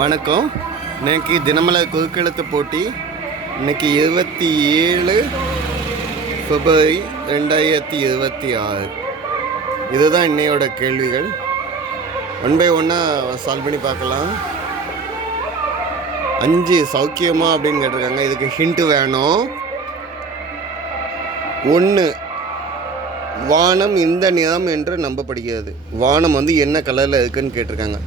வணக்கம். இன்னைக்கு தினமலர் குறுக்கெழுத்து போட்டி. இன்னைக்கு 27 பிப்ரவரி 2026. இதுதான் இன்னையோட கேள்விகள். 1 by 1 சால்வ் பண்ணி பார்க்கலாம். 5 சௌக்கியமா அப்படின்னு கேட்டிருக்காங்க. இதுக்கு ஹிண்ட்டு வேணும். 1, வானம் இந்த நிறம் என்று நம்பப்படுகிறது. வானம் என்ன கலரில் இருக்குன்னு கேட்டிருக்காங்க.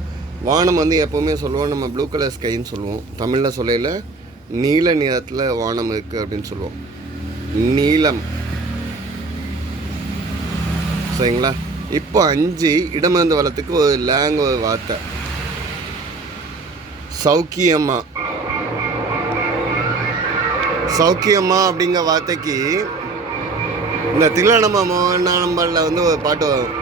வானம் எப்போவுமே சொல்லுவோம், நம்ம ப்ளூ கலர் ஸ்கைன்னு சொல்லுவோம். தமிழில் சொல்லையில் நீல நிறத்தில் வானம் இருக்குது அப்படின்னு சொல்லுவோம். நீலம். சரிங்களா? இப்போ 5 இடமிருந்து வளத்துக்கு ஒரு ஒரு வார்த்தை. சௌக்கியமா. சௌக்கியமா அப்படிங்கிற வார்த்தைக்கு இந்த தில்லணம நம்பரில் ஒரு பாட்டு வரும்,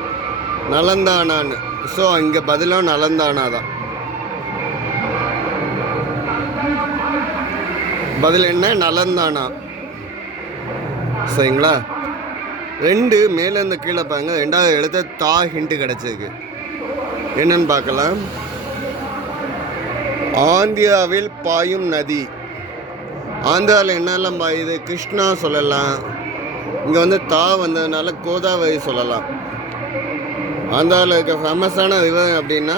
நலந்தானான்னு. ஸோ இங்கே பதிலாக நலந்தானா தான். பதில் என்ன? நலந்தானா. சரிங்களா? 2 மேலேருந்து கீழே பாருங்க. 2வது எழுத்து தா ஹிண்ட்டு கிடச்சிருக்கு. என்னன்னு பார்க்கலாம். ஆந்திராவில் பாயும் நதி. ஆந்திராவில் என்னெல்லாம் பாயுது? கிருஷ்ணா சொல்லலாம். இங்கே தா வந்ததுனால கோதாவரி சொல்லலாம். ஆந்திராவில் இருக்க ஃபேமஸான ரிவர் அப்படின்னா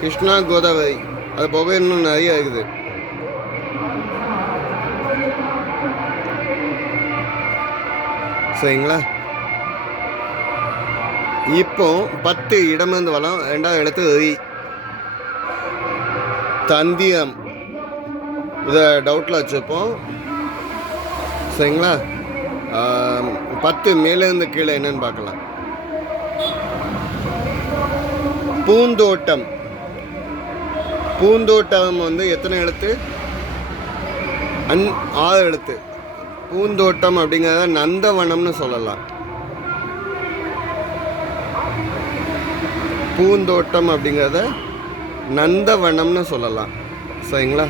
கிருஷ்ணா, கோதாவரி. அது போக இன்னும் நிறைய இருக்குது. சரிங்களா? இப்போ 10 இடமிருந்து வளம். 2வது எழுத்து ரி. தந்தியம். இதை டவுட்டில் வச்சுப்போம். சரிங்களா? 10 மேலேருந்து கீழே என்னன்னு பார்க்கலாம். பூந்தோட்டம். பூந்தோட்டம் எத்தனை எழுத்து? 6 எழுத்து. பூந்தோட்டம் அப்படிங்கிறத நந்தவனம்னு சொல்லலாம். பூந்தோட்டம் அப்படிங்கிறத நந்தவனம்னு சொல்லலாம். சரிங்களா?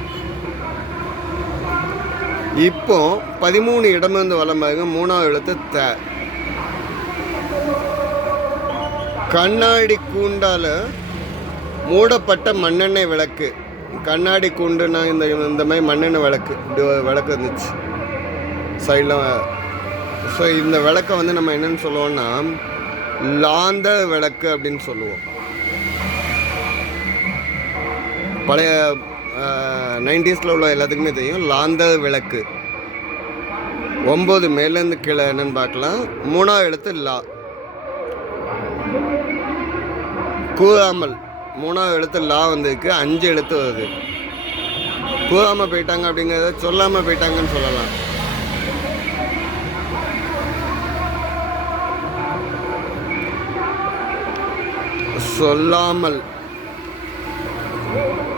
இப்போ 13 இடமிருந்து வலம் பாருங்க. 3வது எழுத்து த. கண்ணாடி கூண்டால் மூடப்பட்ட மண்ணெண்ணெய் விளக்கு. கண்ணாடி கூண்டுனா இந்த மாதிரி மண்ணெண்ணெய் விளக்கு, விளக்கு இருந்துச்சு சைடில். ஸோ இந்த விளக்கை நம்ம என்னென்னு சொல்லுவோம்னா லாந்த விளக்கு அப்படின்னு சொல்லுவோம். பழைய 90s உள்ள எல்லாத்துக்குமே தெரியும் லாந்த விளக்கு. 9 மேலேருந்து கீழே என்னன்னு பார்க்கலாம். 3வது எழுத்து லா. கூறாமல். 3வது எழுத்து லா வந்திருக்கு. 5 எழுத்து வருது. கூறாமல் போயிட்டாங்க அப்படிங்கிறத சொல்லாமல் போயிட்டாங்கன்னு சொல்லலாம். சொல்லாமல்.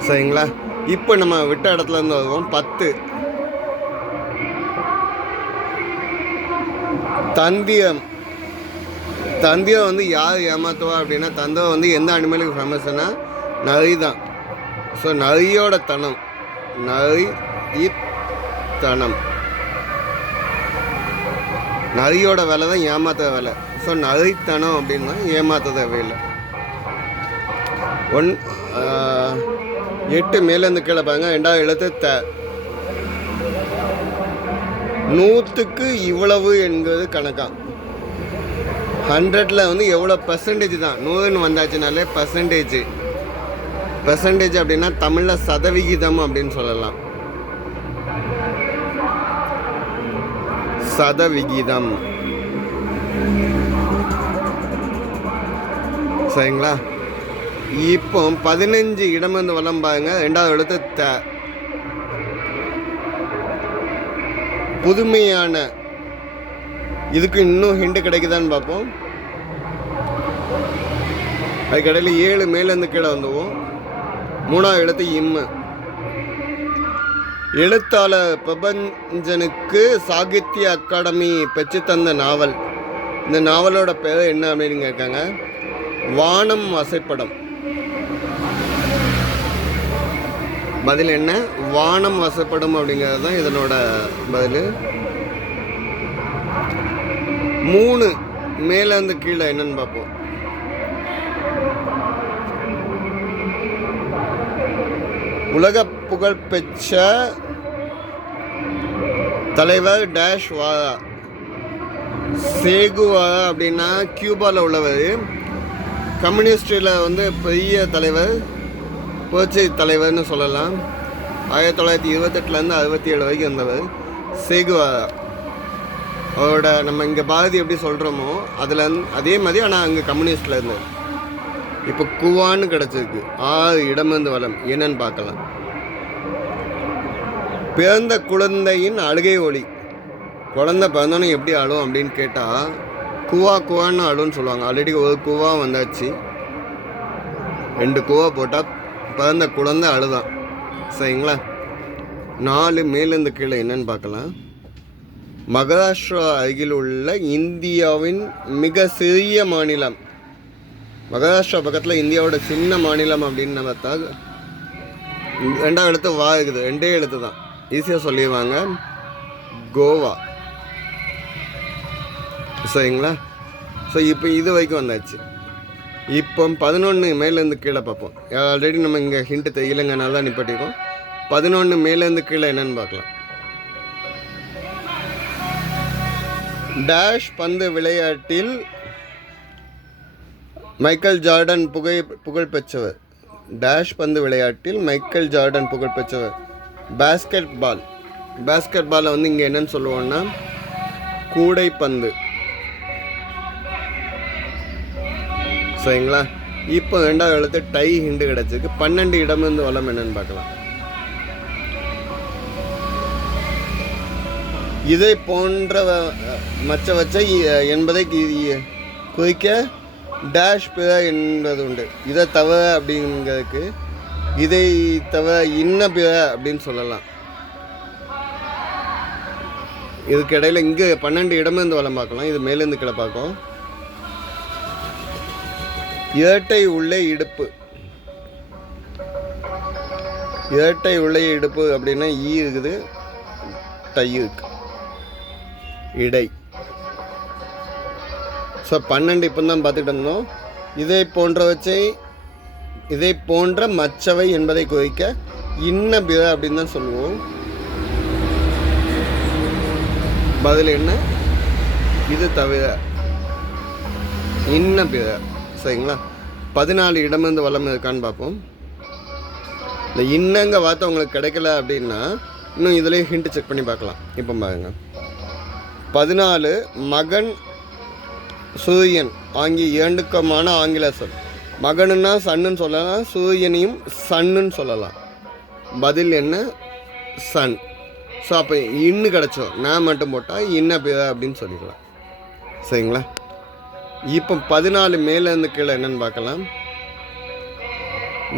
சரிங்களா? இப்போ நம்ம விட்ட இடத்துல இருந்து வருவோம். 10 தந்தியம். தந்தியம் யார் ஏமாத்துவா அப்படின்னா, தந்திரம் எந்த அனிமலுக்கு ஃபேமஸ்னா நரி தான். ஸோ நரியோட தனம். நரி தனம். நரியோட வேலை தான் ஏமாத்த வேலை. ஸோ நரித்தனம் அப்படின்னா ஏமாத்த தேவையில்லை. 8 மேலேருந்து கீழே பாருங்க. 2வது எழுத்து த. 100க்கு இவ்வளவு என்கிறது கணக்கா. 100ல் எவ்வளோ பர்சன்டேஜ் தான். 100ன்னு வந்தாச்சுனாலே பர்சன்டேஜ். பர்சன்டேஜ் அப்படின்னா தமிழில் சதவிகிதம் அப்படின்னு சொல்லலாம். சதவிகிதம். சரிங்களா? இப்போ 15 இடமிருந்து வலம் பாருங்க. 2வது எழுத்து த. புதுமையான. இதுக்கு இன்னும் ஹிண்ட் கிடைக்குதான்னு பார்ப்போம். அதுக்கடையில் 7 மேலேருந்து கீழே வந்துவோம். 3வது எழுத்து இம்மு. எழுத்தாளர் பிரபஞ்சனுக்கு சாகித்ய அகாடமி பெற்று தந்த நாவல். இந்த நாவலோட பேர் என்ன அப்படின்னு கேட்காங்க. வானம் வசைப்படம். பதில் என்ன? வானம் வசப்படும் அப்படிங்கிறது தான் இதனோட பதில். 3 மேலேருந்து கீழே என்னன்னு பார்ப்போம். உலக புகழ்பெற்ற தலைவர் டேஷ் வாரா. சேகுவாரா அப்படின்னா கியூபாவில் உள்ளவர். கம்யூனிஸ்டில் வந்து பெரிய தலைவர், புரட்சி தலைவர்னு சொல்லலாம். 1928லேருந்து 67 வரைக்கும் இருந்தவர் சேகுவாரா. அவரோட நம்ம இங்கே பாரதி எப்படி சொல்கிறோமோ அதில் அதே மாதிரி, ஆனால் அங்கே கம்யூனிஸ்டில் இருந்தார். இப்போ குவான்னு கிடச்சிருக்கு. 6 இடமிருந்து வளம் என்னன்னு பார்க்கலாம். பிறந்த குழந்தையின் அழுகை ஒளி. குழந்தை பிறந்தோன்னே எப்படி அழும் அப்படின்னு கேட்டால் குவா குவான்னு அழுன்னு சொல்லுவாங்க. ஆல்ரெடி ஒரு குவா வந்தாச்சு, 2 குவா போட்டால் பிறந்த குழந்தை அழுதான். சரிங்களா? 4 மேலேருந்து கீழே என்னன்னு பார்க்கலாம். மகாராஷ்டிரா அருகில் உள்ள இந்தியாவின் மிக சிறிய மாநிலம். மகாராஷ்டிரா பக்கத்தில் இந்தியாவோட சின்ன மாநிலம் அப்படின்னு பார்த்தா 2ஆம் எழுத்து வா இருக்குது. 2 எழுத்து தான், ஈஸியாக சொல்லிடுவாங்க. கோவா. சரிங்களா? ஸோ இப்போ இது வரைக்கும் வந்தாச்சு. இப்போ 11 மேலேருந்து கீழே பார்ப்போம். ஆல்ரெடி நம்ம இங்கே ஹிண்ட்டு தெரியலங்க, நல்லா நிப்பாட்டிக்கோம். 11 மேலேருந்து கீழே என்னன்னு பார்க்கலாம். டேஷ் பந்து விளையாட்டில் மைக்கேல் ஜார்டன் புகழ்பெற்றவர். டேஷ் பந்து விளையாட்டில் மைக்கேல் ஜார்டன் புகழ்பெற்றவர். Basketball. பேஸ்கெட் பாலை வந்து இங்கே என்னன்னு சொல்லுவோம்னா கூடைப்பந்து. சரிங்களா? இப்போ 2ஆம் எழுத்து டை ஹிண்டு கிடச்சிருக்கு. 12 இடமிருந்து வளம் என்னன்னு பார்க்கலாம். இதை போன்ற மற்ற வச்ச என்பதை குறிக்க டேஷ் பிற என்பது உண்டு. இதை தவிர அப்படிங்கிறதுக்கு இதை தவிர இன்ன பிற அப்படின்னு சொல்லலாம். இதுக்கு இடையில இங்கே 12 இடமிருந்து வளம் பார்க்கலாம். இது மேலேருந்து கீழே பார்க்கும். இரட்டை உள்ளே இடுப்பு. இரட்டை உள்ளே இடுப்பு அப்படின்னா ஈ இருக்குது, டை இருக்கு, இடை. ஸோ 12 இப்போ தான் பார்த்துக்கிட்டு இருந்தோம். இதை போன்ற மற்றவை என்பதை குறிக்க இன்ன பிற அப்படின்னு தான் சொல்லுவோம். பதில் என்ன? இது தவிர இன்ன பிற. சரிங்களா? 14 இடமிருந்து வளம் இருக்கான்னு பார்ப்போம். இந்த இன்னங்க வார்த்தை உங்களுக்கு கிடைக்கல அப்படின்னா இன்னும் இதுலேயே ஹிண்ட் செக் பண்ணி பார்க்கலாம். இப்போ பாருங்க. 14 மகன் சூரியன் ஆகிய 2க்குமான ஆங்கில சொல். மகனுன்னா சன்னுன்னு சொல்லலாம், சூரியனையும் சன்னுன்னு சொல்லலாம். பதில் என்ன? சன். ஸோ அப்போ இன்னு கிடச்சோம், நான் மட்டும் போட்டால் இன்ன பிற அப்படின்னு சொல்லிக்கலாம். சரிங்களா? இப்போ 14 மேலேருந்து கீழே என்னன்னு பார்க்கலாம்.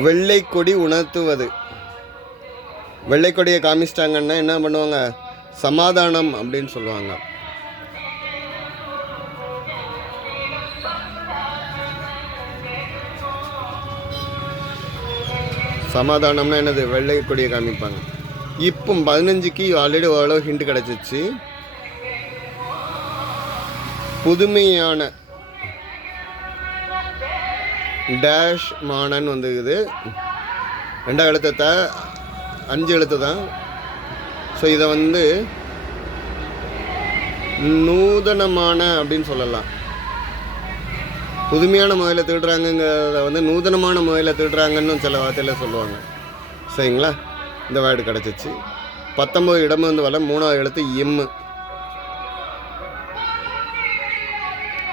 வெள்ளை கொடி உணர்த்துவது. வெள்ளை கொடியை காமிச்சிட்டாங்கன்னா என்ன பண்ணுவாங்க? சமாதானம் அப்படின்னு சொல்லுவாங்க. சமாதானம்னா என்னது? வெள்ளை கொடியை காமிப்பாங்க. இப்போ 15க்கு ஆல்ரெடி ஓரளவு ஹிண்ட் கிடச்சிச்சு. புதுமையான டேஷ் மானன் வந்துக்குது. 2ஆம் எழுத்தை 5 எழுத்து தான். ஸோ இதை வந்து நூதனமான அப்படின்னு சொல்லலாம். புதுமையான முறையில் திருடுறாங்கங்கிறத வந்து நூதனமான முறையில் திருடுறாங்கன்னு சில வார்த்தையில் சொல்லுவாங்க. சரிங்களா? இந்த வேர்டு கிடச்சிச்சு. 19 இடமிருந்து வளம் 3ஆம் எழுத்து இம்மு.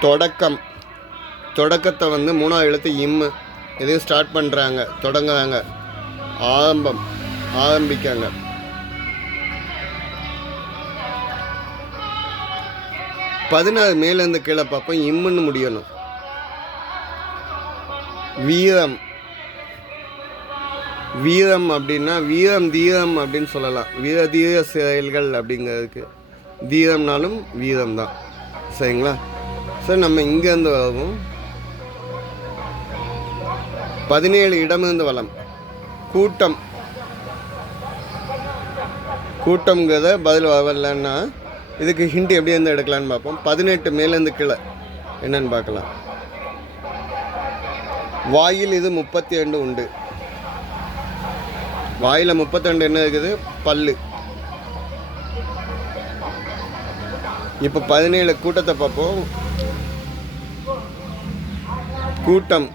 தொடக்கம். தொடக்கத்தை வந்து 3ஆம் எழுத்து இம்மு. எதையும் ஸ்டார்ட் பண்ணுறாங்க, தொடங்குறாங்க, ஆரம்பிக்காங்க. பதினாறு மேலேருந்து கீழே பார்ப்போம். இம்முன்னு முடியணும். வீரம். வீரம் அப்படின்னா வீரம் தீரம் அப்படின்னு சொல்லலாம். வீர தீர செயல்கள் அப்படிங்கிறதுக்கு தீரம்னாலும் வீரம் தான். சரிங்களா? சார் நம்ம இங்கேருந்து வரும். 17 இடமிருந்து வளம். கூட்டம். கூட்டம்ங்கிறத பதில் வரலன்னா இதுக்கு ஹிண்ட் எப்படி இருந்து எடுக்கலான்னு பார்ப்போம். 18 மேலேருந்து கீழே என்னன்னு பார்க்கலாம். வாயில் இது 32 உண்டு. வாயில் 32 என்ன இருக்குது? பல்லு. இப்போ 17 கூட்டத்தை பார்ப்போம். கூட்டம்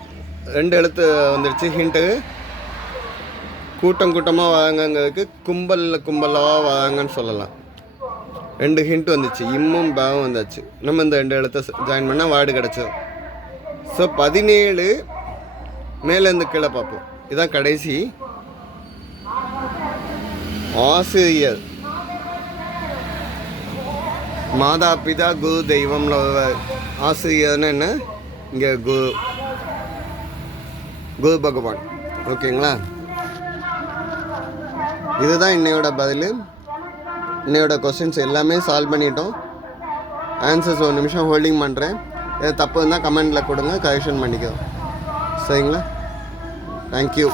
2 எழுத்து வந்துடுச்சு. ஹிண்ட்டு கூட்டம் கூட்டமாக வாங்கங்கிறதுக்கு கும்பலாக வாங்கன்னு சொல்லலாம். 2 ஹிண்ட் வந்துச்சு. இம்மும் பாவும் வந்தாச்சு. நம்ம இந்த 2 எழுத்தை ஜாயின் பண்ணால் வார்டு கிடச்சோம். ஸோ 17 மேலேருந்து கீழே பார்ப்போம். இதுதான் கடைசி. ஆசிரியர், மாதா பிதா குரு தெய்வம்ல ஆசிரியர்னு என்ன? இங்கே குரு பகவான். ஓகேங்களா? இதுதான் இன்னையோட பதில். இன்னையோட கொஸ்டின்ஸ் எல்லாமே சால்வ் பண்ணிட்டோம். ஆன்சர்ஸ் ஒரு நிமிஷம் ஹோல்டிங் பண்ணுறேன். தப்பு இருந்தால் கமெண்டில் கொடுங்க, கரெக்ஷன் பண்ணிக்கிறோம். சரிங்களா? தேங்க்யூ.